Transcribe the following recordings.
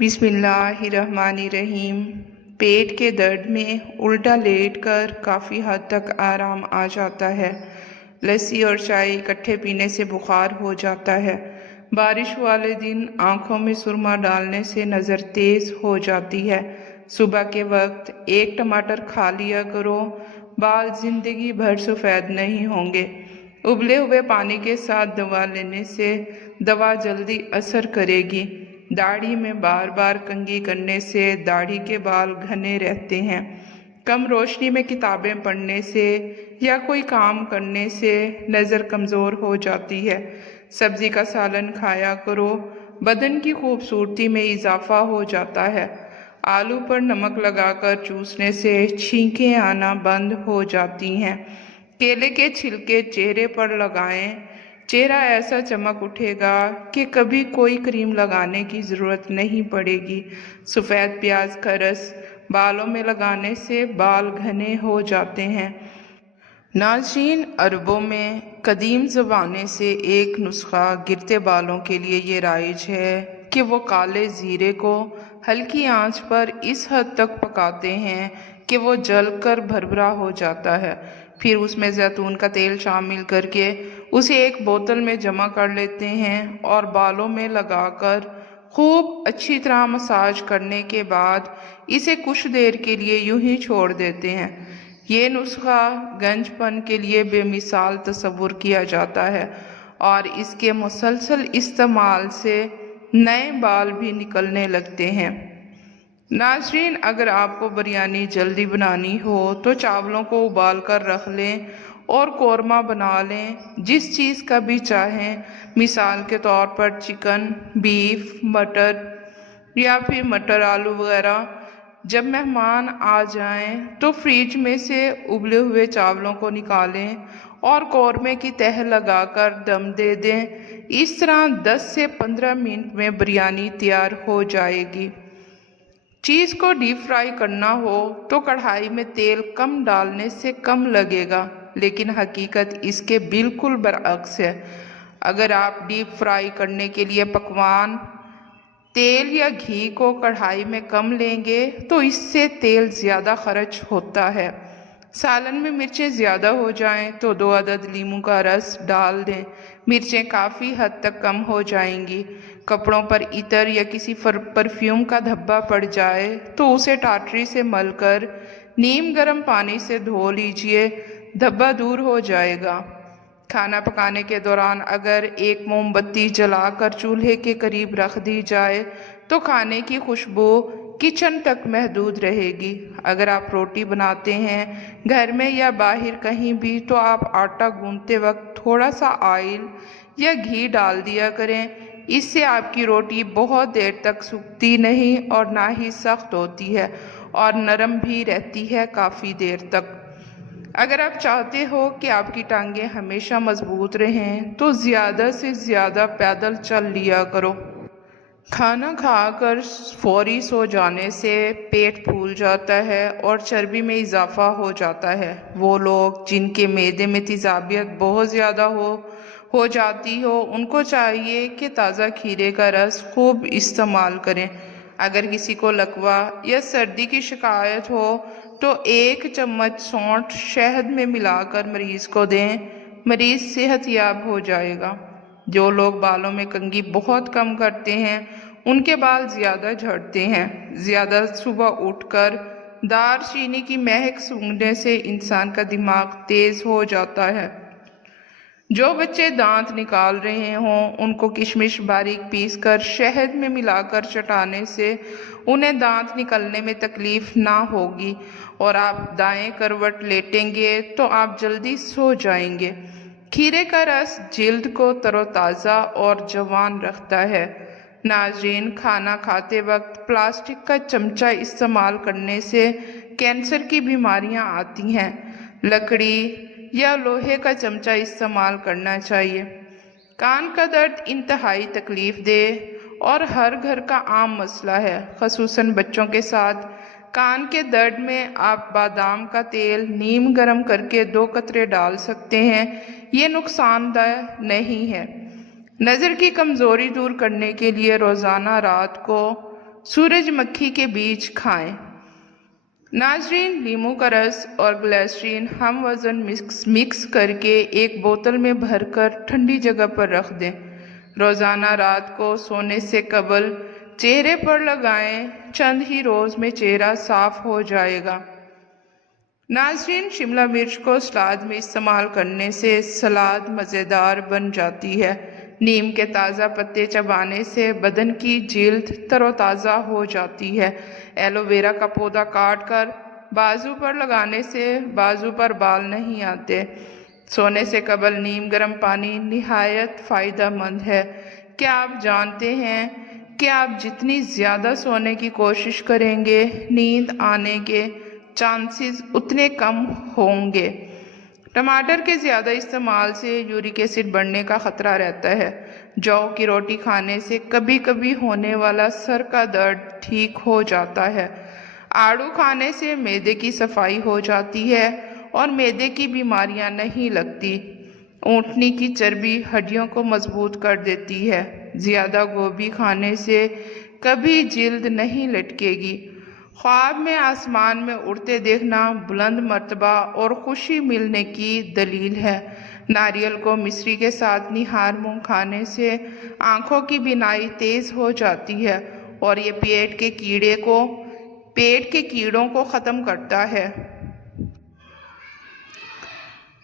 बिस्मिल्लाहिर्रहमानिर्रहीम। पेट के दर्द में उल्टा लेटकर काफ़ी हद तक आराम आ जाता है। लस्सी और चाय इकट्ठे पीने से बुखार हो जाता है। बारिश वाले दिन आँखों में सुरमा डालने से नज़र तेज़ हो जाती है। सुबह के वक्त एक टमाटर खा लिया करो, बाल जिंदगी भर सफ़ेद नहीं होंगे। उबले हुए पानी के साथ दवा लेने से दवा जल्दी असर करेगी। दाढ़ी में बार बार कंघी करने से दाढ़ी के बाल घने रहते हैं। कम रोशनी में किताबें पढ़ने से या कोई काम करने से नज़र कमज़ोर हो जाती है। सब्ज़ी का सालन खाया करो, बदन की खूबसूरती में इजाफा हो जाता है। आलू पर नमक लगाकर चूसने से छींकें आना बंद हो जाती हैं। केले के छिलके चेहरे पर लगाएं, चेहरा ऐसा चमक उठेगा कि कभी कोई क्रीम लगाने की ज़रूरत नहीं पड़ेगी। सफ़ेद प्याज का रस बालों में लगाने से बाल घने हो जाते हैं। नाज़रीन, अरबों में कदीम ज़माने से एक नुस्खा गिरते बालों के लिए ये राइज है कि वो काले ज़ीरे को हल्की आंच पर इस हद तक पकाते हैं कि वो जलकर भरभरा हो जाता है। फिर उसमें जैतून का तेल शामिल करके उसे एक बोतल में जमा कर लेते हैं और बालों में लगाकर खूब अच्छी तरह मसाज करने के बाद इसे कुछ देर के लिए यूं ही छोड़ देते हैं। ये नुस्खा गंजपन के लिए बेमिसाल तस्वुर किया जाता है और इसके मुसलसल इस्तेमाल से नए बाल भी निकलने लगते हैं। नाज़रीन, अगर आपको बिरयानी जल्दी बनानी हो तो चावलों को उबाल कर रख लें और कौरमा बना लें, जिस चीज़ का भी चाहें। मिसाल के तौर पर चिकन, बीफ, मटर या फिर मटर आलू वगैरह। जब मेहमान आ जाएं तो फ्रिज में से उबले हुए चावलों को निकालें और कौरमे की तह लगाकर दम दे दें। इस तरह 10 से 15 मिनट में बिरयानी तैयार हो जाएगी। चीज़ को डीप फ्राई करना हो तो कढ़ाई में तेल कम डालने से कम लगेगा, लेकिन हकीकत इसके बिल्कुल बरअक्स है। अगर आप डीप फ्राई करने के लिए पकवान तेल या घी को कढ़ाई में कम लेंगे तो इससे तेल ज़्यादा खर्च होता है। सालन में मिर्चें ज़्यादा हो जाएं तो 2 अदद नींबू का रस डाल दें। मिर्चें काफ़ी हद तक कम हो जाएंगी। कपड़ों पर इतर या किसी परफ्यूम का धब्बा पड़ जाए तो उसे टाटरी से मलकर नीम गर्म पानी से धो लीजिए, धब्बा दूर हो जाएगा। खाना पकाने के दौरान अगर एक मोमबत्ती जलाकर चूल्हे के करीब रख दी जाए तो खाने की खुशबू किचन तक महदूद रहेगी। अगर आप रोटी बनाते हैं घर में या बाहर कहीं भी तो आप आटा गूंथते वक्त थोड़ा सा ऑयल या घी डाल दिया करें। इससे आपकी रोटी बहुत देर तक सूखती नहीं और ना ही सख्त होती है और नरम भी रहती है काफ़ी देर तक। अगर आप चाहते हो कि आपकी टांगें हमेशा मजबूत रहें तो ज़्यादा से ज़्यादा पैदल चल लिया करो। खाना खाकर फौरी सो जाने से पेट फूल जाता है और चर्बी में इजाफा हो जाता है। वो लोग जिनके मैदे में तेज़ाबियत बहुत ज़्यादा हो जाती हो, उनको चाहिए कि ताज़ा खीरे का रस खूब इस्तेमाल करें। अगर किसी को लकवा या सर्दी की शिकायत हो तो 1 चम्मच सौंठ शहद में मिलाकर मरीज़ को दें, मरीज़ सेहतयाब हो जाएगा। जो लोग बालों में कंघी बहुत कम करते हैं उनके बाल ज़्यादा झड़ते हैं। ज़्यादा सुबह उठकर दालचीनी की महक सूंघने से इंसान का दिमाग तेज़ हो जाता है। जो बच्चे दांत निकाल रहे हों उनको किशमिश बारीक पीसकर शहद में मिलाकर चटाने से उन्हें दांत निकलने में तकलीफ ना होगी और आप दाएं करवट लेटेंगे तो आप जल्दी सो जाएंगे। खीरे का रस जिल्द को तरोताज़ा और जवान रखता है। नाज़रीन, खाना खाते वक्त प्लास्टिक का चमचा इस्तेमाल करने से कैंसर की बीमारियां आती हैं। लकड़ी या लोहे का चमचा इस्तेमाल करना चाहिए। कान का दर्द इंतहाई तकलीफ दे और हर घर का आम मसला है, ख़ुसूसन बच्चों के साथ। कान के दर्द में आप बादाम का तेल नीम गर्म करके 2 कतरे डाल सकते हैं। ये नुकसानदेह नहीं है। नज़र की कमज़ोरी दूर करने के लिए रोज़ाना रात को सूरजमुखी के बीज खाएं। नाजरीन, लीमू का रस और ग्लिसरीन हम वज़न मिक्स करके एक बोतल में भरकर ठंडी जगह पर रख दें। रोज़ाना रात को सोने से कबल चेहरे पर लगाएं। चंद ही रोज़ में चेहरा साफ हो जाएगा। नाज़रीन, शिमला मिर्च को सलाद में इस्तेमाल करने से सलाद मज़ेदार बन जाती है। नीम के ताज़ा पत्ते चबाने से बदन की जिल्द तरोताज़ा हो जाती है। एलोवेरा का पौधा काट कर बाजू पर लगाने से बाजू पर बाल नहीं आते। सोने से कबल नीम गर्म पानी निहायत फ़ायदेमंद है। क्या आप जानते हैं कि आप जितनी ज़्यादा सोने की कोशिश करेंगे, नींद आने के चांसेस उतने कम होंगे। टमाटर के ज़्यादा इस्तेमाल से यूरिक एसिड बढ़ने का ख़तरा रहता है। जौ की रोटी खाने से कभी कभी होने वाला सर का दर्द ठीक हो जाता है। आड़ू खाने से मैदे की सफाई हो जाती है और मैदे की बीमारियां नहीं लगती। ऊँटनी की चर्बी हड्डियों को मजबूत कर देती है। ज़्यादा गोभी खाने से कभी जिल्द नहीं लटकेगी। ख्वाब में आसमान में उड़ते देखना बुलंद मर्तबा और खुशी मिलने की दलील है। नारियल को मिश्री के साथ निहार मूंग खाने से आँखों की बीनाई तेज़ हो जाती है और ये पेट के कीड़ों को ख़त्म करता है।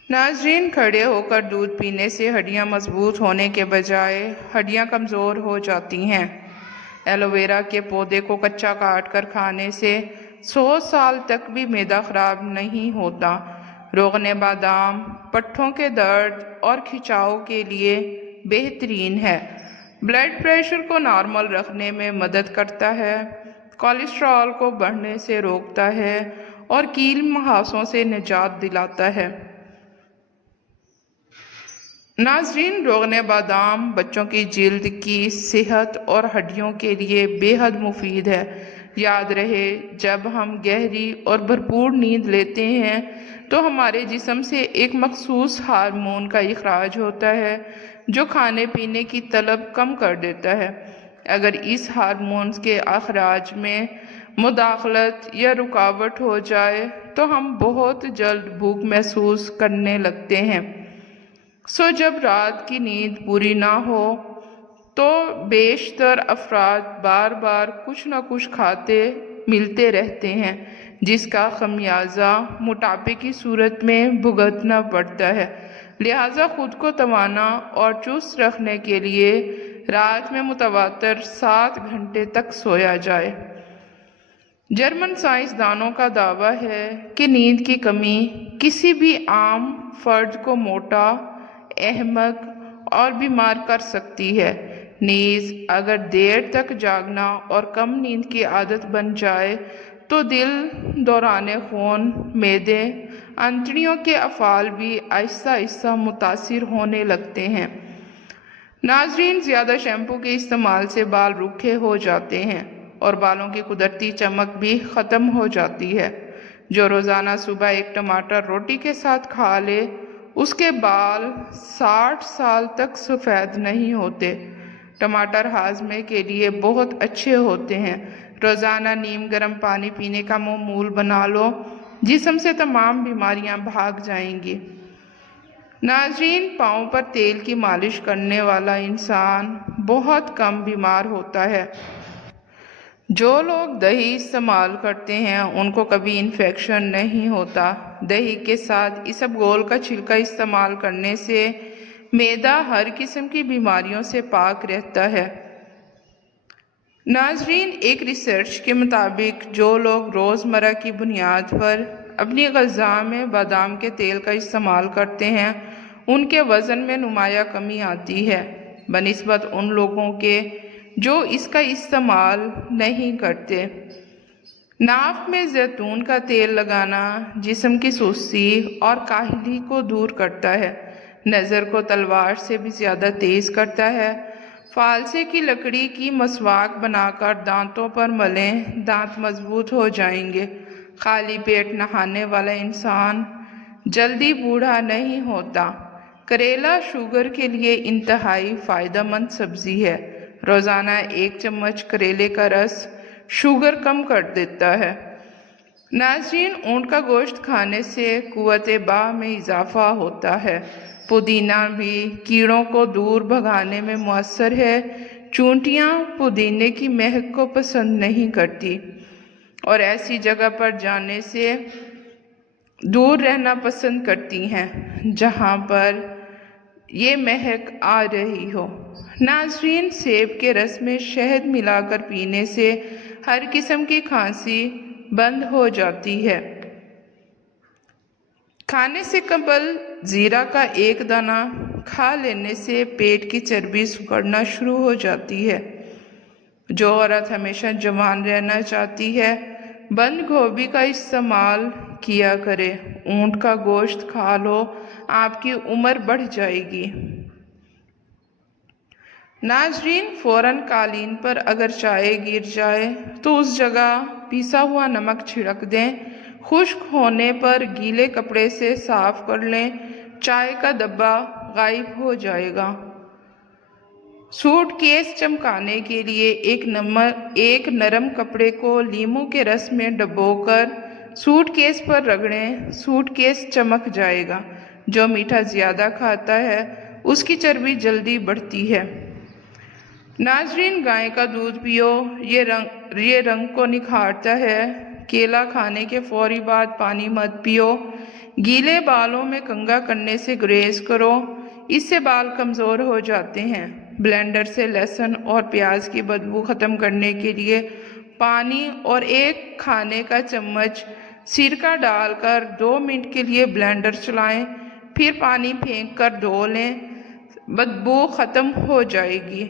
नाजरीन, खड़े होकर दूध पीने से हड्डियाँ मजबूत होने के बजाय हड्डियाँ कमज़ोर हो जाती हैं। एलोवेरा के पौधे को कच्चा काट कर खाने से 100 साल तक भी मैदा खराब नहीं होता। रोगने बादाम पट्ठों के दर्द और खिंचाव के लिए बेहतरीन है। ब्लड प्रेशर को नॉर्मल रखने में मदद करता है, कोलेस्ट्रॉल को बढ़ने से रोकता है और कील मुहासों से निजात दिलाता है। नाजरीन, रोगने बादाम बच्चों की जिल्द की सेहत और हड्डियों के लिए बेहद मुफीद है। याद रहे, जब हम गहरी और भरपूर नींद लेते हैं तो हमारे जिस्म से एक मखसूस हार्मोन का इखराज होता है जो खाने पीने की तलब कम कर देता है। अगर इस हार्मोन के अखराज में मुदाखलत या रुकावट हो जाए तो हम बहुत जल्द भूख महसूस करने लगते हैं। जब रात की नींद पूरी ना हो तो बेशतर अफराद बार बार कुछ ना कुछ खाते मिलते रहते हैं, जिसका खमियाजा मोटापे की सूरत में भुगतना पड़ता है। लिहाजा खुद को तवाना और चुस्त रखने के लिए रात में मुतवातर 7 घंटे तक सोया जाए। जर्मन साइंसदानों का दावा है कि नींद की कमी किसी भी आम फर्द को मोटा, अहमक और बीमार कर सकती है। नीज अगर देर तक जागना और कम नींद की आदत बन जाए तो दिल, दौरान खून, मैदे, अंतड़ियों के अफ़ाल भी आहिस्ता आहिस्ता मुतासिर होने लगते हैं। नाजरीन, ज़्यादा शैम्पू के इस्तेमाल से बाल रूखे हो जाते हैं और बालों की कुदरती चमक भी ख़त्म हो जाती है। जो रोज़ाना सुबह एक टमाटर रोटी के साथ खा ले उसके बाल 60 साल तक सफ़ेद नहीं होते। टमाटर हाजमे के लिए बहुत अच्छे होते हैं। रोज़ाना नीम गर्म पानी पीने का मामूल बना लो, जिस्म से तमाम बीमारियां भाग जाएंगी। नाजरीन, पाँव पर तेल की मालिश करने वाला इंसान बहुत कम बीमार होता है। जो लोग दही इस्तेमाल करते हैं उनको कभी इन्फेक्शन नहीं होता। दही के साथ इसबगोल का छिलका इस्तेमाल करने से मैदा हर किस्म की बीमारियों से पाक रहता है। नाजरीन, एक रिसर्च के मुताबिक जो लोग रोज़मर्रा की बुनियाद पर अपनी ग़िज़ा में बादाम के तेल का इस्तेमाल करते हैं उनके वज़न में नुमाया कमी आती है बनिस्बत उन लोगों के जो इसका इस्तेमाल नहीं करते। नाक में जैतून का तेल लगाना जिस्म की सुस्ती और काहिली को दूर करता है। नज़र को तलवार से भी ज़्यादा तेज़ करता है। फालसे की लकड़ी की मसवाक बनाकर दांतों पर मलें, दांत मजबूत हो जाएंगे। खाली पेट नहाने वाला इंसान जल्दी बूढ़ा नहीं होता। करेला शुगर के लिए इंतहाई फ़ायदेमंद सब्ज़ी है। रोज़ाना 1 चम्मच करेले का रस शुगर कम कर देता है। नाज़रीन, ऊँट का गोश्त खाने से कुव्वत बा में इजाफ़ा होता है। पुदीना भी कीड़ों को दूर भगाने में मुअस्सर है। चूंटियाँ पुदीने की महक को पसंद नहीं करती और ऐसी जगह पर जाने से दूर रहना पसंद करती हैं जहाँ पर ये महक आ रही हो। नाज़रीन, सेब के रस में शहद मिलाकर पीने से हर किस्म की खांसी बंद हो जाती है। खाने से कबल ज़ीरा का एक दाना खा लेने से पेट की चर्बी सिकुड़ना शुरू हो जाती है। जो औरत हमेशा जवान रहना चाहती है, बंद गोभी का इस्तेमाल किया करे। ऊँट का गोश्त खा लो, आपकी उम्र बढ़ जाएगी। नाज़रीन, फ़ौरन कालीन पर अगर चाय गिर जाए तो उस जगह पिसा हुआ नमक छिड़क दें। खुश्क होने पर गीले कपड़े से साफ कर लें, चाय का डब्बा गायब हो जाएगा। सूटकेस चमकाने के लिए एक नरम कपड़े को लीमू के रस में डुबोकर सूटकेस पर रगड़ें, सूटकेस चमक जाएगा। जो मीठा ज़्यादा खाता है उसकी चर्बी जल्दी बढ़ती है। नाज़रीन, गाय का दूध पियो, ये रंग को निखारता है। केला खाने के फौरी बाद पानी मत पियो। गीले बालों में कंघा करने से गुरेज करो, इससे बाल कमज़ोर हो जाते हैं। ब्लेंडर से लहसुन और प्याज की बदबू ख़त्म करने के लिए पानी और एक खाने का चम्मच सिरका डालकर 2 मिनट के लिए ब्लेंडर चलाएं, फिर पानी फेंक कर धो लें, बदबू ख़त्म हो जाएगी।